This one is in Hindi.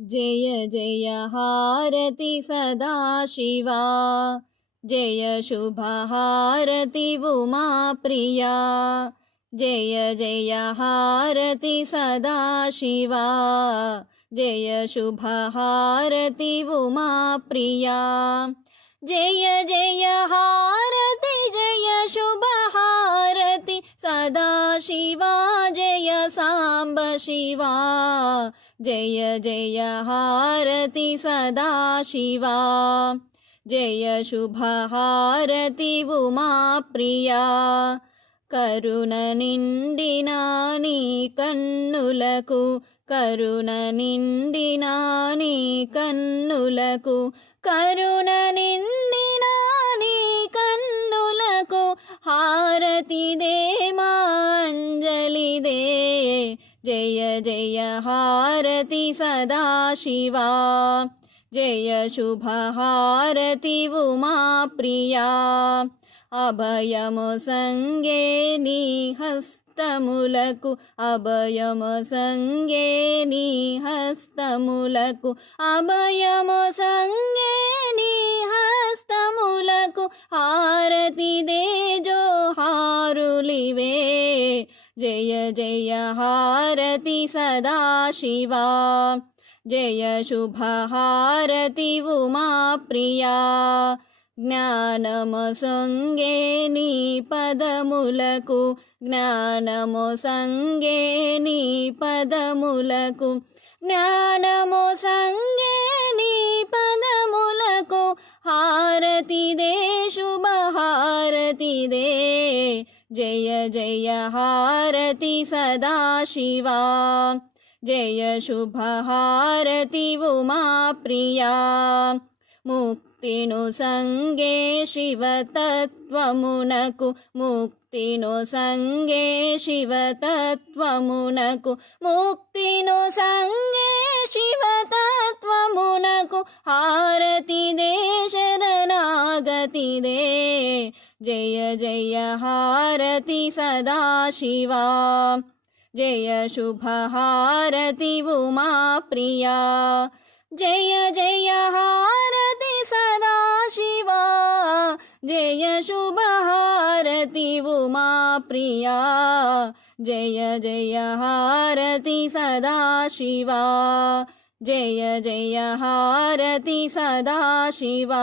जय जय हारति सदा शिवा। जय शुभहारति उमा प्रिया। जय जय हारति सदा शिवा। जय शुभहारति उमा प्रिया। जय जय हारति जय शुभहारति सदाशिवा जय साम्ब शिवा। जय जय हारति सदाशिवा जय शुभहारति उमा प्रिया కరుణ నిండినా నీ కన్నులకు కరుణ నిండినా నీ కన్నులకు కరుణ నిండినా నీ కన్నులకు హారతిదే మాంజలిదే జయ जय जय हारति सदा शिवा जय शुभहारति उमाप्रिया। अभयम संगे निहस्तमुलकु। अभयम सङ्गे निहस्तमुलकु। अभयम सङ्गे निहस्तमुलकु। हारति देजो हारुलिवे। जय जय हारति सदा शिवा जय शुभहारति उमाप्रिया జ్ఞానమసంగేని పదములకు జ్ఞానమసంగేని పదములకు జ్ఞానమసంగేని పదములకు హారతి దే శుభహారతి దే. जय जय हारती सदा शिवा जय शुभ हारति उमा प्रिया। मुक्तिनु सङ्गे शिवतत्त्वमुनकु मुक्तिनु सङ्गे शिवतत्त्वमुनकु मुक्तिनु सङ्गे शिवतत्त्वमुनकु हारति दे शरणागति दे। जय जय हारति सदा शिवा जय शुभ हारति उमा प्रिया। जय जय हारति सदा शिवा जय शुभ हारति उमा प्रिया। जय जय हारति सदा शिवा जय जय हारति सदा शिवा